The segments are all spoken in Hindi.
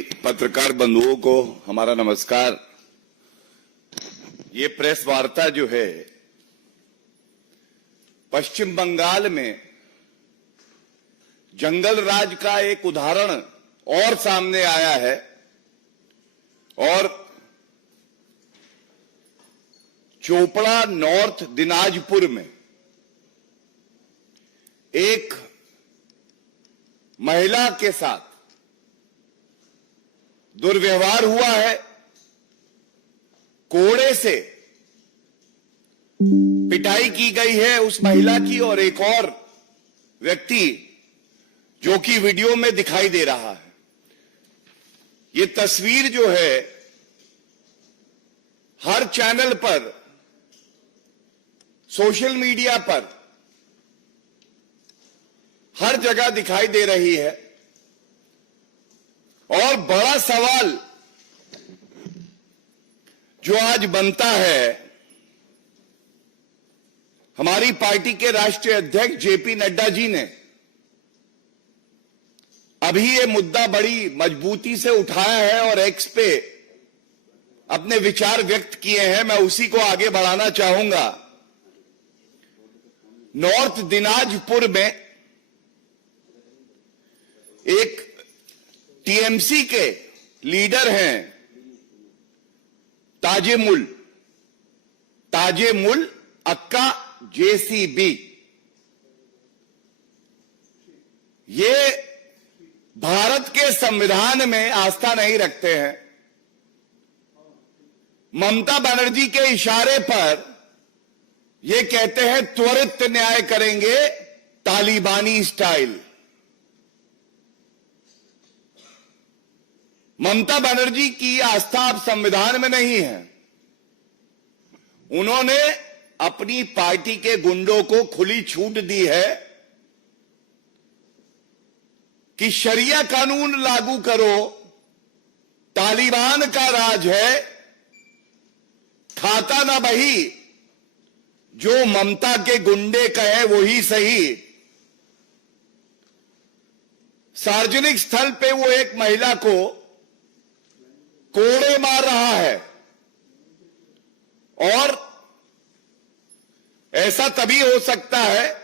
पत्रकार बंधुओं को हमारा नमस्कार। ये प्रेस वार्ता जो है पश्चिम बंगाल में जंगल राज का एक उदाहरण और सामने आया है और चोपड़ा नॉर्थ दिनाजपुर में एक महिला के साथ दुर्व्यवहार हुआ है। कोड़े से पिटाई की गई है उस महिला की और एक और व्यक्ति जो कि वीडियो में दिखाई दे रहा है। ये तस्वीर जो है हर चैनल पर, सोशल मीडिया पर, हर जगह दिखाई दे रही है और बड़ा सवाल जो आज बनता है, हमारी पार्टी के राष्ट्रीय अध्यक्ष जेपी नड्डा जी ने अभी ये मुद्दा बड़ी मजबूती से उठाया है और एक्स पे अपने विचार व्यक्त किए हैं। मैं उसी को आगे बढ़ाना चाहूंगा। नॉर्थ दिनाजपुर में एक टीएमसी के लीडर हैं ताजेमुल अक्का जेसीबी। ये भारत के संविधान में आस्था नहीं रखते हैं। ममता बनर्जी के इशारे पर ये कहते हैं त्वरित न्याय करेंगे तालिबानी स्टाइल। ममता बनर्जी की आस्था अब संविधान में नहीं है। उन्होंने अपनी पार्टी के गुंडों को खुली छूट दी है कि शरिया कानून लागू करो, तालिबान का राज है, खाता ना बही, जो ममता के गुंडे कहे वही सही। सार्वजनिक स्थल पे वो एक महिला को कोड़े मार रहा है और ऐसा तभी हो सकता है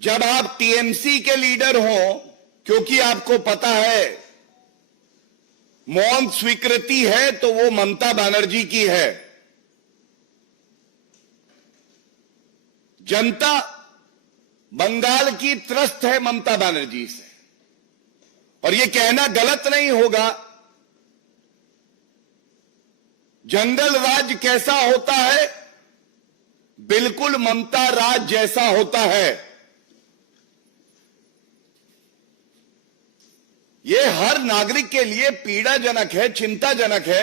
जब आप टीएमसी के लीडर हो, क्योंकि आपको पता है मौन स्वीकृति है तो वो ममता बनर्जी की है। जनता बंगाल की त्रस्त है ममता बनर्जी से और ये कहना गलत नहीं होगा। जंगल राज कैसा होता है? बिल्कुल ममता राज जैसा होता है। ये हर नागरिक के लिए पीड़ाजनक है, चिंताजनक है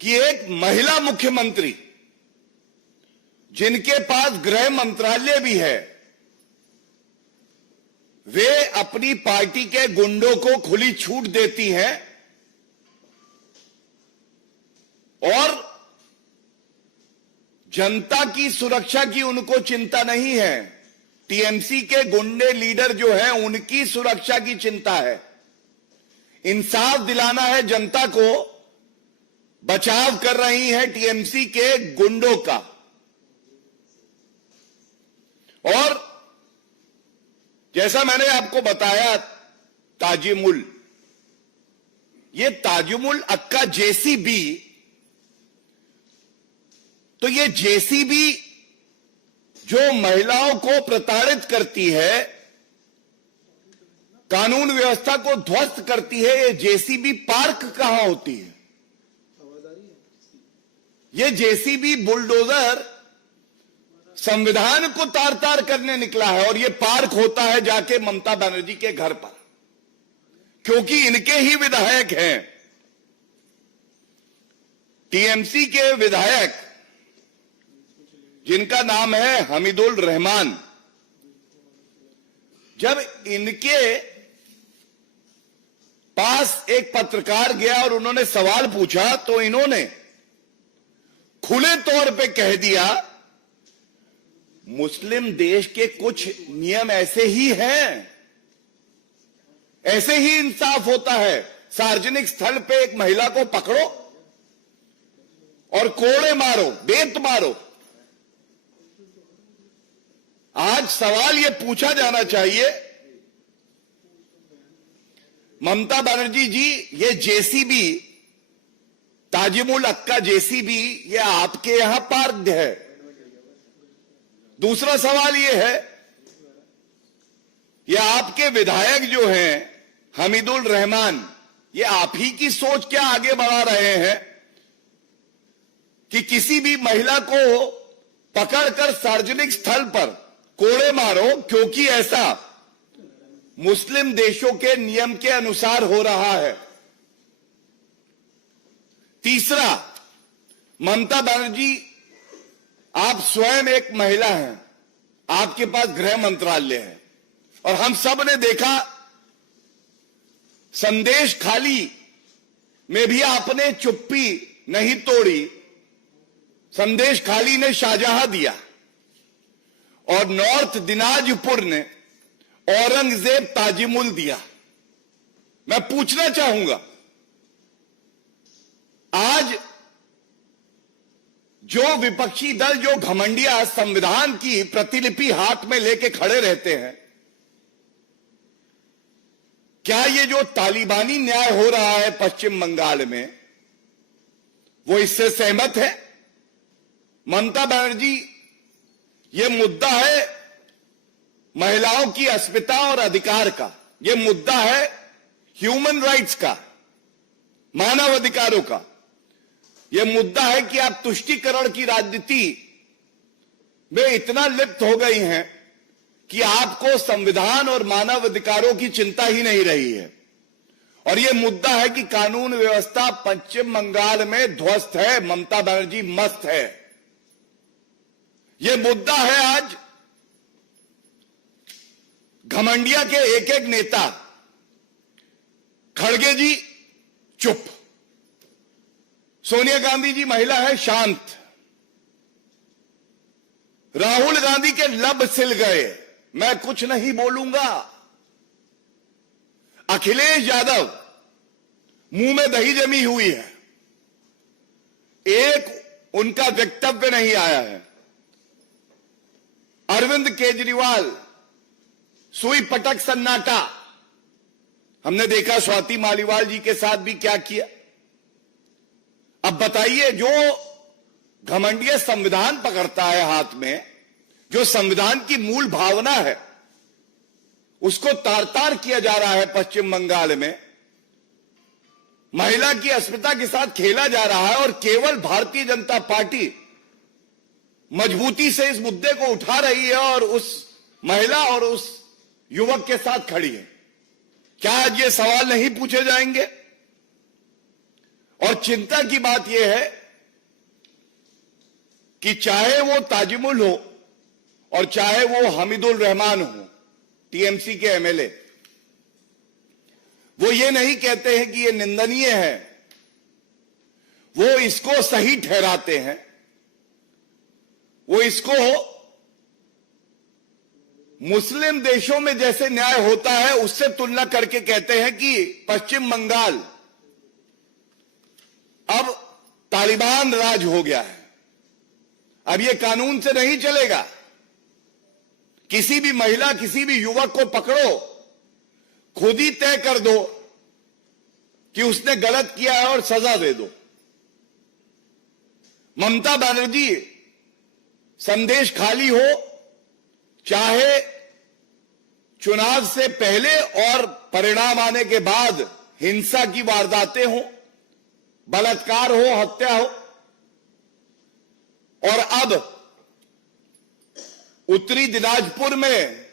कि एक महिला मुख्यमंत्री जिनके पास गृह मंत्रालय भी है, वे अपनी पार्टी के गुंडों को खुली छूट देती हैं और जनता की सुरक्षा की उनको चिंता नहीं है। टीएमसी के गुंडे लीडर जो हैं उनकी सुरक्षा की चिंता है। इंसाफ दिलाना है जनता को, बचाव कर रही है टीएमसी के गुंडों का। और जैसा मैंने आपको बताया, ये ताजेमुल अक्का जेसीबी, तो ये जेसीबी जो महिलाओं को प्रताड़ित करती है, कानून व्यवस्था को ध्वस्त करती है, ये जेसीबी पार्क कहां होती है? ये जेसीबी बुलडोजर संविधान को तार तार करने निकला है और ये पार्क होता है जाके ममता बनर्जी के घर पर, क्योंकि इनके ही विधायक हैं। टीएमसी के विधायक जिनका नाम है हमीदुल रहमान, जब इनके पास एक पत्रकार गया और उन्होंने सवाल पूछा तो इन्होंने खुले तौर पे कह दिया मुस्लिम देश के कुछ नियम ऐसे ही हैं ऐसे ही इंसाफ होता है। सार्वजनिक स्थल पे एक महिला को पकड़ो और कोड़े मारो, बेत मारो। आज सवाल यह पूछा जाना चाहिए, ममता बनर्जी जी, ये जेसीबी, ताजिमुल अक्का जेसीबी, ये आपके यहां पार्क है। दूसरा सवाल यह है, ये आपके विधायक जो हैं हमीदुल रहमान, ये आप ही की सोच क्या आगे बढ़ा रहे हैं कि किसी भी महिला को पकड़कर सार्वजनिक स्थल पर कोड़े मारो, क्योंकि ऐसा मुस्लिम देशों के नियम के अनुसार हो रहा है। तीसरा, ममता बनर्जी, आप स्वयं एक महिला हैं, आपके पास गृह मंत्रालय है, और हम सब ने देखा संदेश खाली में भी आपने चुप्पी नहीं तोड़ी। संदेश खाली ने शाहजहां दिया और नॉर्थ दिनाजपुर ने औरंगजेब ताजिमुल दिया। मैं पूछना चाहूंगा, आज जो विपक्षी दल, जो घमंडिया संविधान की प्रतिलिपि हाथ में लेके खड़े रहते हैं, क्या ये जो तालिबानी न्याय हो रहा है पश्चिम बंगाल में, वो इससे सहमत है? ममता बनर्जी, ये मुद्दा है महिलाओं की अस्मिता और अधिकार का, ये मुद्दा है ह्यूमन राइट्स का, मानव अधिकारों का। यह मुद्दा है कि आप तुष्टीकरण की राजनीति में इतना लिप्त हो गई हैं कि आपको संविधान और मानव अधिकारों की चिंता ही नहीं रही है। और यह मुद्दा है कि कानून व्यवस्था पश्चिम बंगाल में ध्वस्त है, ममता बनर्जी मस्त है। यह मुद्दा है आज घमंडिया के एक एक नेता। खड़गे जी चुप, सोनिया गांधी जी महिला है शांत, राहुल गांधी के लब सिल गए, मैं कुछ नहीं बोलूंगा। अखिलेश यादव मुंह में दही जमी हुई है, एक उनका वक्तव्य नहीं आया है। अरविंद केजरीवाल सुई पटक सन्नाटा, हमने देखा स्वाति मालीवाल जी के साथ भी क्या किया। अब बताइए, जो घमंडिया संविधान पकड़ता है हाथ में, जो संविधान की मूल भावना है, उसको तार तार किया जा रहा है पश्चिम बंगाल में। महिला की अस्मिता के साथ खेला जा रहा है और केवल भारतीय जनता पार्टी मजबूती से इस मुद्दे को उठा रही है और उस महिला और उस युवक के साथ खड़ी है। क्या आज ये सवाल नहीं पूछे जाएंगे? और चिंता की बात यह है कि चाहे वो ताजिमुल हो और चाहे वो हमीदुल रहमान हो, टीएमसी के एमएलए, वो ये नहीं कहते हैं कि ये निंदनीय है, वो इसको सही ठहराते हैं। वो इसको मुस्लिम देशों में जैसे न्याय होता है उससे तुलना करके कहते हैं कि पश्चिम बंगाल अब तालिबान राज हो गया है, अब ये कानून से नहीं चलेगा। किसी भी महिला, किसी भी युवक को पकड़ो, खुद ही तय कर दो कि उसने गलत किया है और सजा दे दो। ममता बनर्जी, संदेश खाली हो, चाहे चुनाव से पहले और परिणाम आने के बाद हिंसा की वारदातें हो, बलात्कार हो, हत्या हो, और अब उत्तरी दिनाजपुर में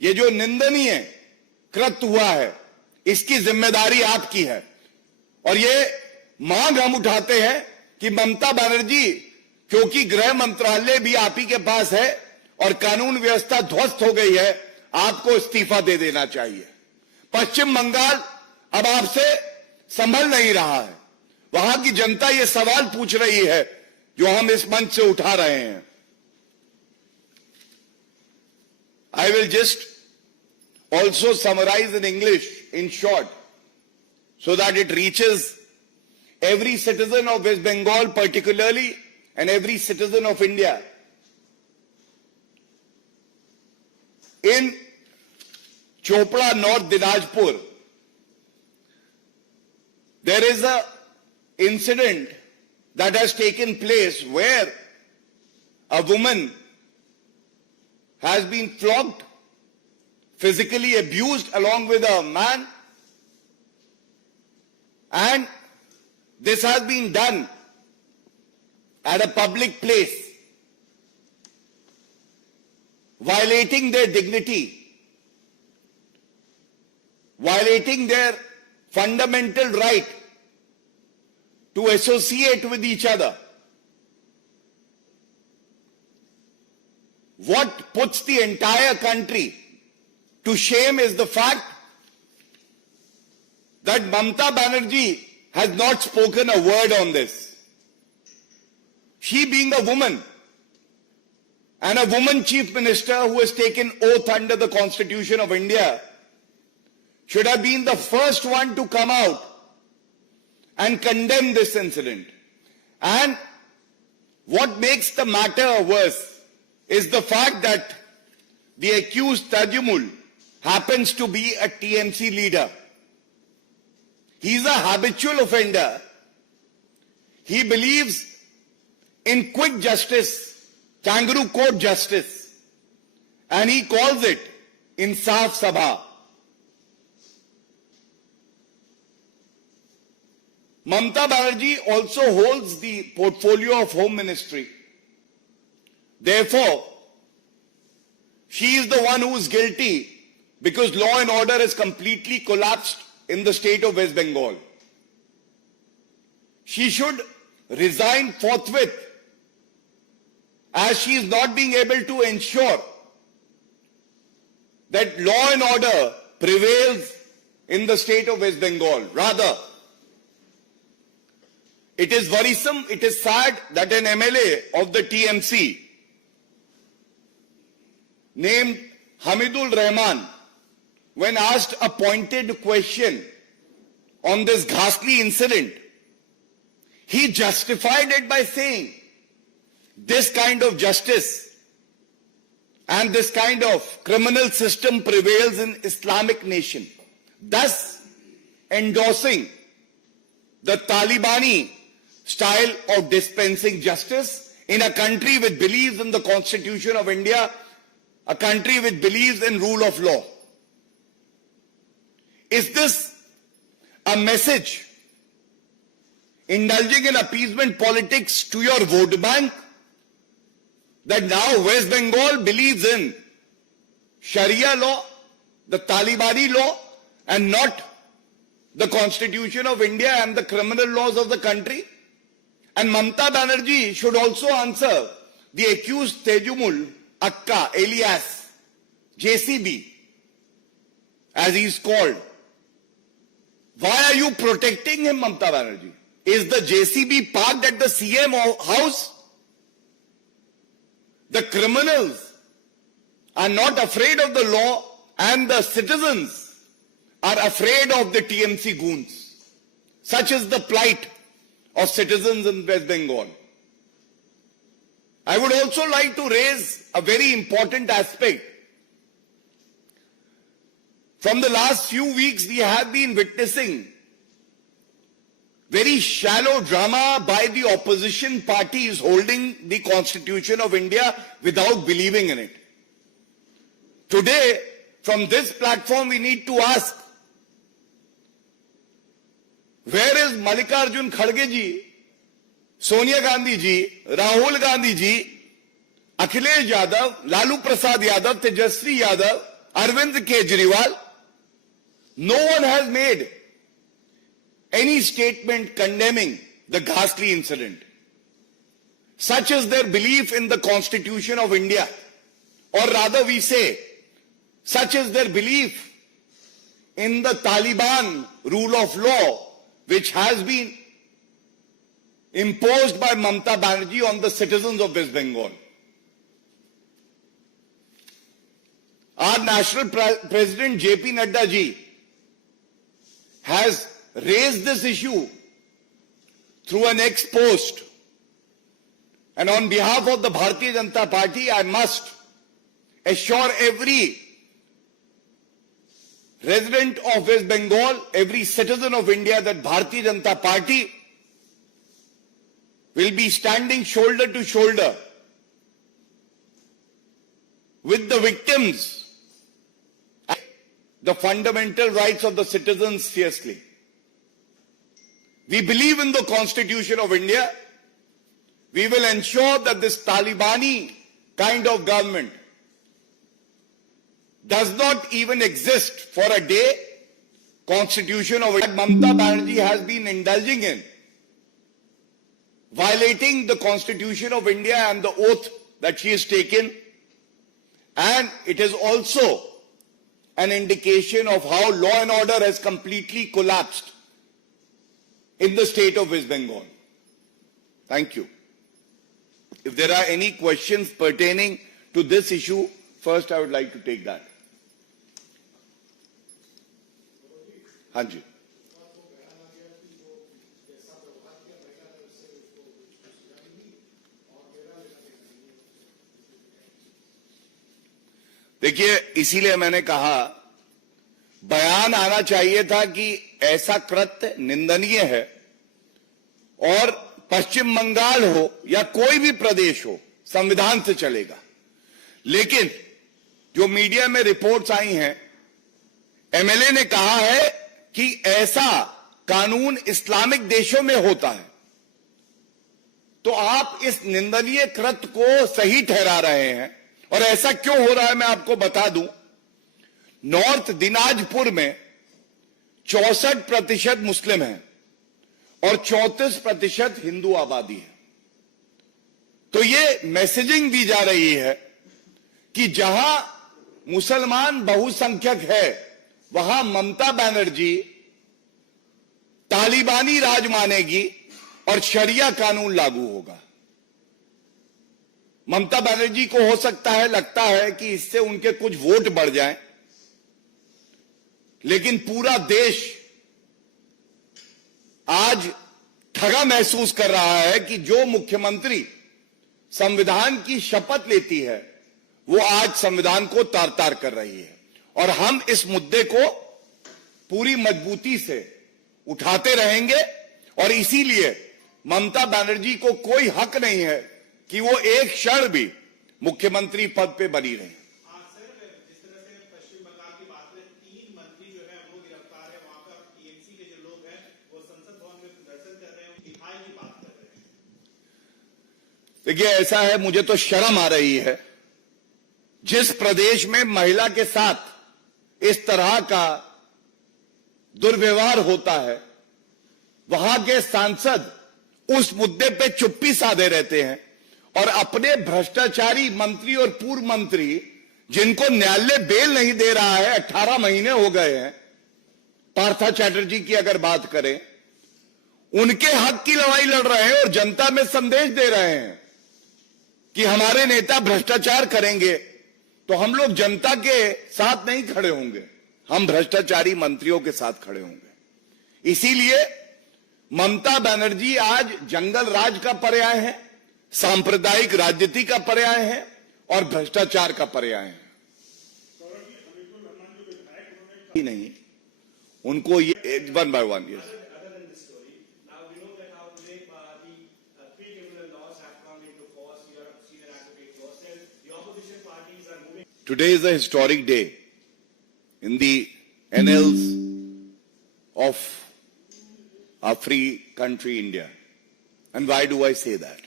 ये जो निंदनीय कृत्य हुआ है, इसकी जिम्मेदारी आपकी है। और ये मांग हम उठाते हैं कि ममता बनर्जी, क्योंकि गृह मंत्रालय भी आप ही के पास है और कानून व्यवस्था ध्वस्त हो गई है, आपको इस्तीफा दे देना चाहिए। पश्चिम बंगाल अब आपसे संभल नहीं रहा है। वहां की जनता ये सवाल पूछ रही है जो हम इस मंच से उठा रहे हैं। I will just also summarize in English in short so that it reaches every citizen of West Bengal particularly and every citizen of India. In Chopra, North Dinajpur, there is an incident that has taken place where a woman has been flogged, physically abused along with a man, and this has been done at a public place, violating their dignity, violating their fundamental right to associate with each other. What puts the entire country to shame is the fact that Mamata Banerjee has not spoken a word on this. She being a woman and a woman chief minister who has taken oath under the Constitution of India should have been the first one to come out and condemn this incident. And what makes the matter worse is the fact that the accused Tajimul happens to be a TMC leader. He's a habitual offender. He believes in quick justice, kangaroo court justice, and he calls it Insaf Sabha. Mamata Banerjee also holds the portfolio of Home Ministry. Therefore, she is the one who is guilty because law and order has completely collapsed in the state of West Bengal. She should resign forthwith as she is not being able to ensure that law and order prevails in the state of West Bengal. Rather, it is worrisome, it is sad that an MLA of the TMC named Hamidul Rahman, when asked a pointed question on this ghastly incident, he justified it by saying this kind of justice and this kind of criminal system prevails in Islamic nation, thus endorsing the Talibani style of dispensing justice in a country which believes in the Constitution of India, a country which believes in rule of law. Is this a message indulging in appeasement politics to your vote bank, that now West Bengal believes in Sharia law, the Talibani law, and not the Constitution of India and the criminal laws of the country? And Mamata Banerjee should also answer the accused Tejumul Akka, alias JCB, as he is called. Why are you protecting him, Mamata Banerjee? Is the JCB parked at the CM house? The criminals are not afraid of the law and the citizens are afraid of the TMC goons. Such is the plight of citizens in West Bengal. I would also like to raise a very important aspect. From the last few weeks, we have been witnessing very shallow drama by the opposition parties holding the Constitution of India without believing in it. Today, from this platform, we need to ask, where is Mallikarjun Kharge ji, Sonia Gandhi ji, Rahul Gandhi ji, Akhilesh Yadav, Lalu Prasad Yadav, Tejasvi Yadav, Arvind Kejriwal? No one has made any statement condemning the ghastly incident. Such is their belief in the Constitution of India. Or rather we say, such is their belief in the Taliban rule of law, which has been imposed by Mamata Banerjee on the citizens of West Bengal. Our National President JP Nadda ji has raised this issue through an ex-post. And on behalf of the Bharatiya Janata Party, I must assure every resident of West Bengal, every citizen of India, that Bharatiya Janata Party will be standing shoulder to shoulder with the victims, the fundamental rights of the citizens seriously. We believe in the Constitution of India. We will ensure that this Talibani kind of government does not even exist for a day. Constitution of India, Mamata Banerjee has been indulging in, violating the Constitution of India and the oath that she has taken. And it is also an indication of how law and order has completely collapsed in the state of West Bengal. Thank you. If there are any questions pertaining to this issue, first I would like to take that. Hanji. देखिए, इसीलिए मैंने कहा बयान आना चाहिए था कि ऐसा कृत्य निंदनीय है, और पश्चिम बंगाल हो या कोई भी प्रदेश हो, संविधान से चलेगा। लेकिन जो मीडिया में रिपोर्ट्स आई हैं, एमएलए ने कहा है कि ऐसा कानून इस्लामिक देशों में होता है, तो आप इस निंदनीय कृत्य को सही ठहरा रहे हैं। और ऐसा क्यों हो रहा है मैं आपको बता दूं। नॉर्थ दिनाजपुर में 64% मुस्लिम हैं और 34% हिंदू आबादी है। तो ये मैसेजिंग दी जा रही है कि जहां मुसलमान बहुसंख्यक है, वहां ममता बनर्जी तालिबानी राज मानेगी और शरिया कानून लागू होगा। ममता बनर्जी को हो सकता है, लगता है कि इससे उनके कुछ वोट बढ़ जाएं, लेकिन पूरा देश आज ठगा महसूस कर रहा है कि जो मुख्यमंत्री संविधान की शपथ लेती है, वो आज संविधान को तार तार कर रही है। और हम इस मुद्दे को पूरी मजबूती से उठाते रहेंगे, और इसीलिए ममता बनर्जी को कोई हक नहीं है कि वो एक क्षण भी मुख्यमंत्री पद पे बनी रहे। जिस तरह से पश्चिम बंगाल की बात में 3 मंत्री जो है वो गिरफ्तार है, वहां पर टीएमसी के जो लोग हैं वो संसद भवन में प्रदर्शन कर रहे हैं, दिखाई की बात कर रहे हैं। देखिए, ऐसा है, मुझे तो शर्म आ रही है, जिस प्रदेश में महिला के साथ इस तरह का दुर्व्यवहार होता है, वहां के सांसद उस मुद्दे पे चुप्पी साधे रहते हैं, और अपने भ्रष्टाचारी मंत्री और पूर्व मंत्री, जिनको न्यायालय बेल नहीं दे रहा है, 18 महीने हो गए हैं, पार्था चैटर्जी की अगर बात करें, उनके हक की लड़ाई लड़ रहे हैं और जनता में संदेश दे रहे हैं कि हमारे नेता भ्रष्टाचार करेंगे, तो हम लोग जनता के साथ नहीं खड़े होंगे, हम भ्रष्टाचारी मंत्रियों के साथ खड़े होंगे। इसीलिए ममता बनर्जी आज जंगल राज का पर्याय है, सांप्रदायिक राजनीति का पर्याय है, और भ्रष्टाचार का पर्याय है। नहीं, उनको ये one by one. Today is a historic day in the annals of our free country, India. And why do I say that?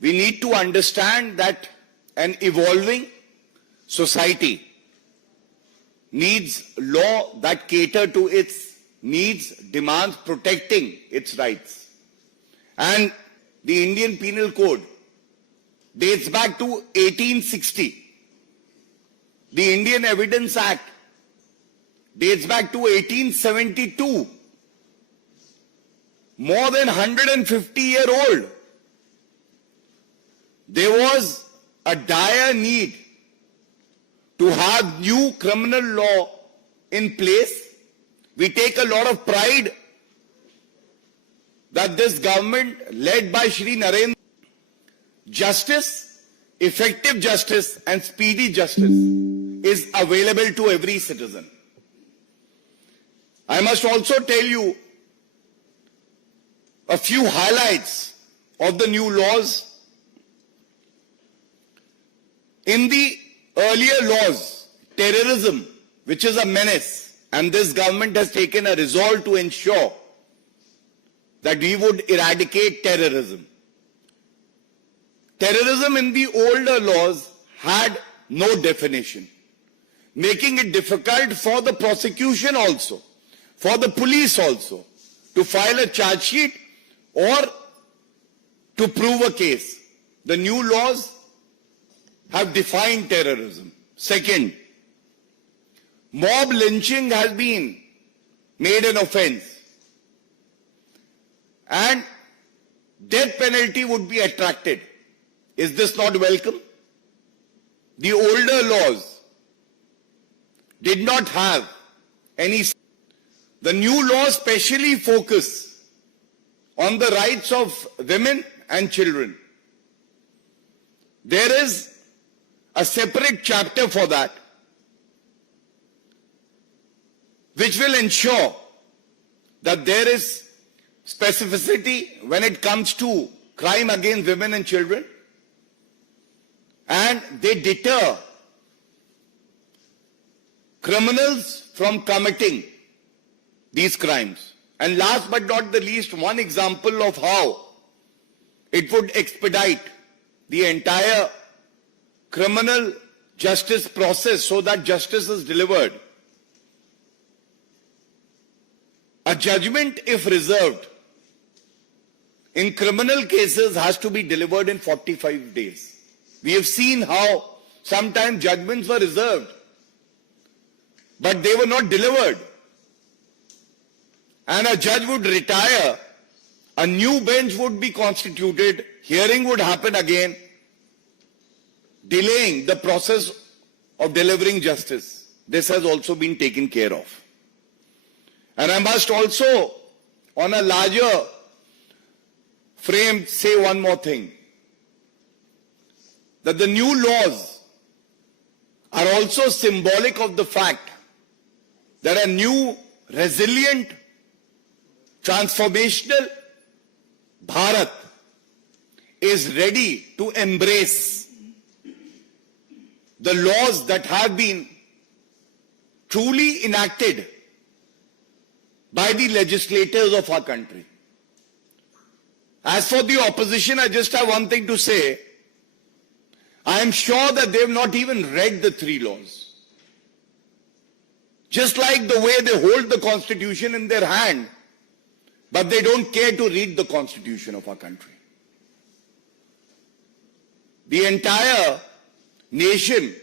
We need to understand that an evolving society needs law that cater to its needs, demands, protecting its rights. And the Indian Penal Code dates back to 1860. The Indian Evidence Act dates back to 1872. More than 150-year-old. There was a dire need to have new criminal law in place. We take a lot of pride that this government led by Shri Narendra, justice, effective justice and speedy justice is available to every citizen. I must also tell you a few highlights of the new laws. In the earlier laws, terrorism, which is a menace, and this government has taken a resolve to ensure that we would eradicate terrorism. Terrorism in the older laws had no definition, making it difficult for the prosecution also, for the police also, to file a charge sheet or to prove a case. The new laws have defined terrorism. Second, mob lynching has been made an offense, and death penalty would be attracted. Is this not welcome? The older laws did not have any. The new laws specially focus on the rights of women and children. There is a separate chapter for that, which will ensure that there is specificity when it comes to crime against women and children, and they deter criminals from committing these crimes. And last but not the least, one example of how it would expedite the entire criminal justice process so that justice is delivered. A judgment, if reserved, in criminal cases has to be delivered in 45 days. We have seen how sometimes judgments were reserved, but they were not delivered. And a judge would retire, a new bench would be constituted, hearing would happen again, delaying the process of delivering justice. This has also been taken care of. And I must also, on a larger frame, say one more thing. That the new laws are also symbolic of the fact that a new, resilient, transformational Bharat is ready to embrace the laws that have been truly enacted by the legislators of our country. As for the opposition, I just have one thing to say. I am sure that they have not even read the three laws. Just like the way they hold the Constitution in their hand, but they don't care to read the Constitution of our country. The entire nation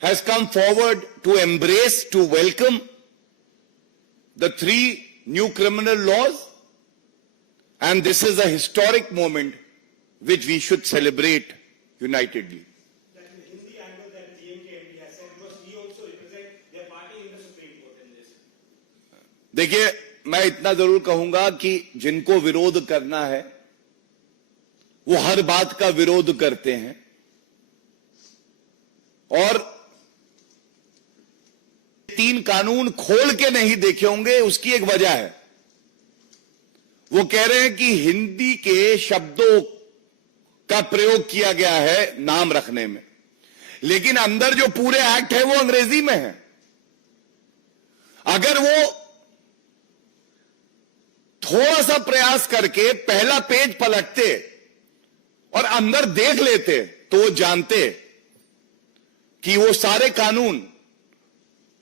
has come forward to embrace, to welcome the three new criminal laws, and this is a historic moment which we should celebrate unitedly. That is the Hindi angle that DMK MD has said, because we also represent their party in the Supreme Court in this. देखिए, मैं इतना जरूर कहूंगा कि जिनको विरोध करना है वो हर बात का विरोध करते हैं, और तीन कानून खोल के नहीं देखे होंगे। उसकी एक वजह है, वो कह रहे हैं कि हिंदी के शब्दों का प्रयोग किया गया है नाम रखने में, लेकिन अंदर जो पूरे एक्ट है वो अंग्रेजी में है। अगर वो थोड़ा सा प्रयास करके पहला पेज पलटते और अंदर देख लेते तो वो जानते कि वो सारे कानून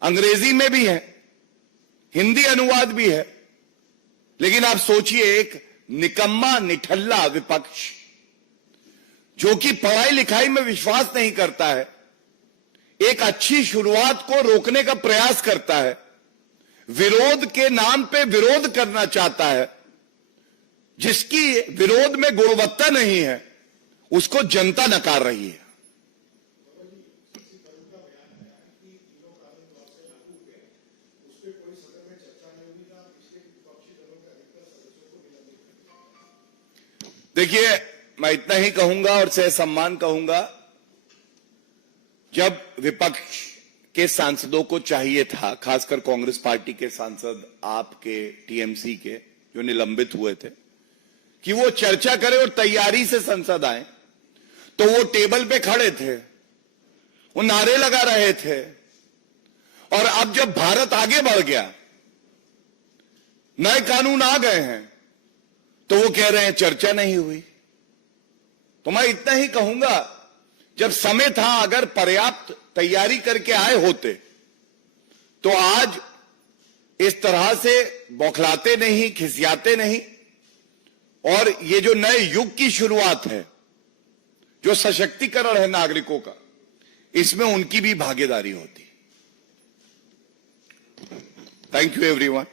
अंग्रेजी में भी है, हिंदी अनुवाद भी है। लेकिन आप सोचिए, एक निकम्मा निठल्ला विपक्ष जो कि पढ़ाई लिखाई में विश्वास नहीं करता है, एक अच्छी शुरुआत को रोकने का प्रयास करता है, विरोध के नाम पे विरोध करना चाहता है, जिसकी विरोध में गुणवत्ता नहीं है, उसको जनता नकार रही है। पे कोई सदन में चर्चा नहीं हुई था, पिछले विपक्षी दलों के अधिकतर सदस्यों को निलंबित। देखिए, मैं इतना ही कहूंगा और सह सम्मान कहूंगा, जब विपक्ष के सांसदों को चाहिए था, खासकर कांग्रेस पार्टी के सांसद, आपके, टीएमसी के जो निलंबित हुए थे, कि वो चर्चा करे और तैयारी से संसद आए, तो वो टेबल पे खड़े थे, वो नारे लगा रहे थे। और अब जब भारत आगे बढ़ गया, नए कानून आ गए हैं, तो वो कह रहे हैं चर्चा नहीं हुई। तो मैं इतना ही कहूंगा, जब समय था, अगर पर्याप्त तैयारी करके आए होते तो आज इस तरह से बौखलाते नहीं, खिसियाते नहीं, और ये जो नए युग की शुरुआत है, जो सशक्तिकरण है नागरिकों का, इसमें उनकी भी भागीदारी होती। Thank you everyone.